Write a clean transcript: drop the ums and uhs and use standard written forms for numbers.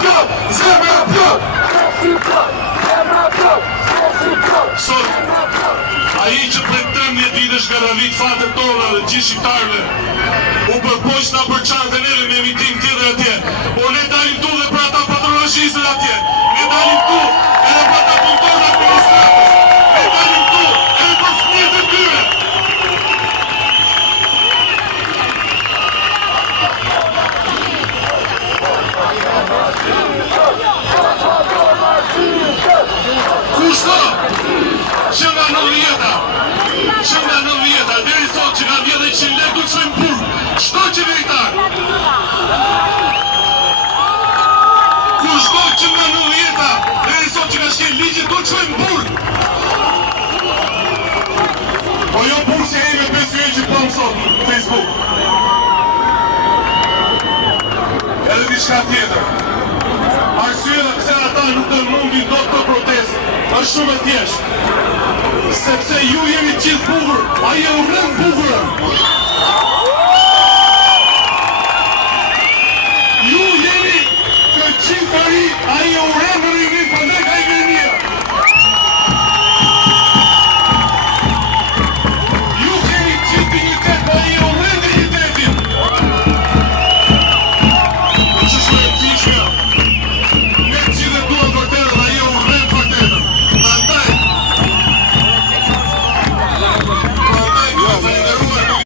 plot, zemra plot. Sot, ai që pretendon 10 ditësh garavit fatet tona dhe gjithë shqiptarëve, u përpoq na për çantën e me miting tjetër atje. Po ne dalim tu dhe për ata patronazhistët atje. Ne dalim tu edhe për ata punëtorët administratës. Ne dalim tu edhe për fëmijët e tyre. Kushto që nga 90-ta deri sot që nga 10-100 lekë du të shojmë burg, çdo qeveritar. Kushto që nga 90-ta deri sot që nga shkel ligje du të shojmë burg. Po jo burg që e me 5 vjetë që pëmë sot në Facebook. Edhe diçka tjetër. Arsyeta pse ata nuk të mundin do të protestë është shumë e thjeshtë. Sepse ju jeni gjithë bukur, a je u rënd bukurën.